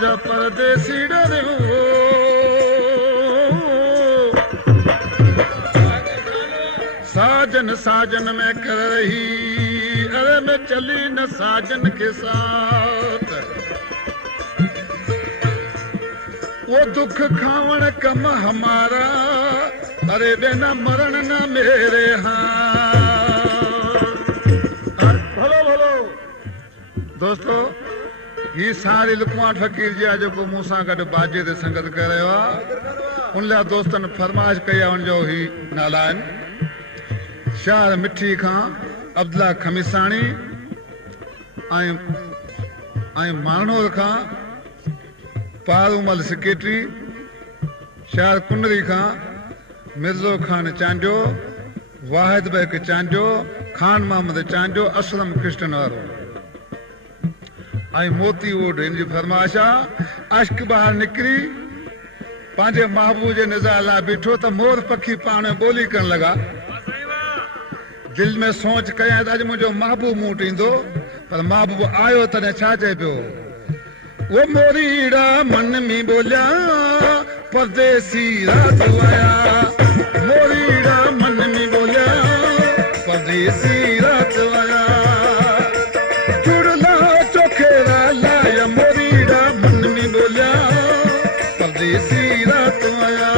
मुझा परदेसी डरियो साजन साजन में कर रही अरे मैं चली न साजन के साथ वो दुख खावण कम हमारा अरे बेना मरण न मेरे हाथ भलो भलो दोस्तों ये सारी लुकमा फकीर जी जो को मूसा गड बाजे दे संगत कर रहे हो उन ला दोस्तन फरमाइश कया उन जो ही नालायन शार मिठी खां अब्दुल्ला खमिसानी आई मानोर खां पारूमल सेक्रेटरी शार कुंडरी खां मिर्जो खान चांजो वाहिद बेक चांजो खान मोहम्मद चांजो असलम कृष्ण वारो आई मोती वोड इनजी फरमाइशा अश्क बाहर निकरी पांजे महबूब जे निज़ार ला बिठो त मोर पखी पाण बोली करण लगा दिल में सोच कया अज मुझो महबूब मूं टींदो पर महबूब आयो तने छा चए पियो वो मोरीड़ा मन में बोलिया परदेसी रात आया मोरीड़ा मन में बोलिया परदेसी रात आया जुड़ला चोखेरा लाया मोरीड़ा मन में बोलिया परदेसी रात आया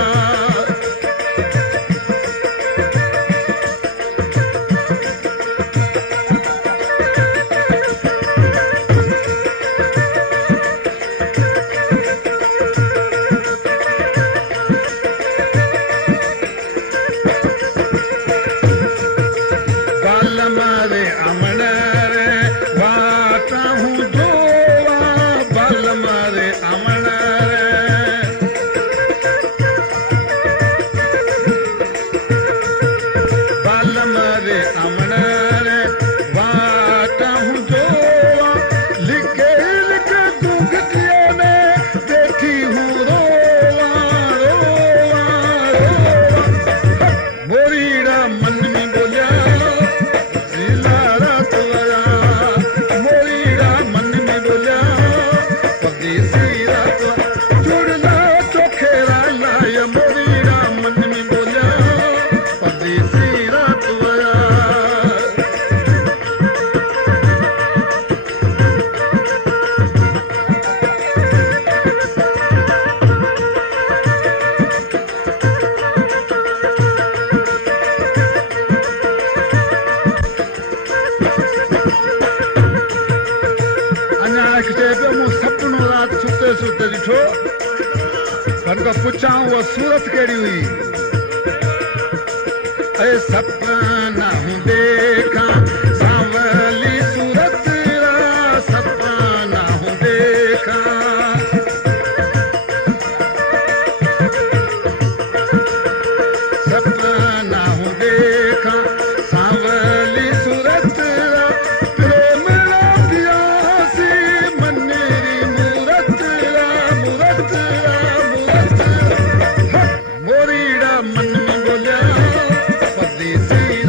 पुछां वो सूरत केड़ी हुई ए सपना हूं देखा सांवली सूरत सपना हूं देखा सपना हूं देखा सांवली सूरत प्रेम दिया सी मनेरी मूरत मूरत मोरीड़ा मन में बोलिया परदेसी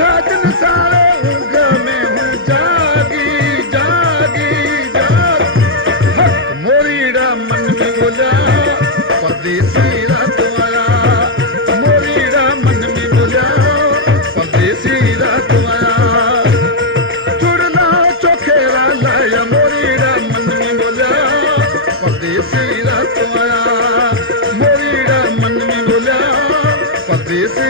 साजन सारे ऊँघ में हूँ जागी जागी जागी हक मोरीड़ा मन में बोला परदेसी रात आया मोरीड़ा मन में बोला परदेसी रात आया चुड़ला चोखेरा लाया मोरीड़ा मन में बोला परदेसी रात आया मोरीड़ा मन में बोला परदेसी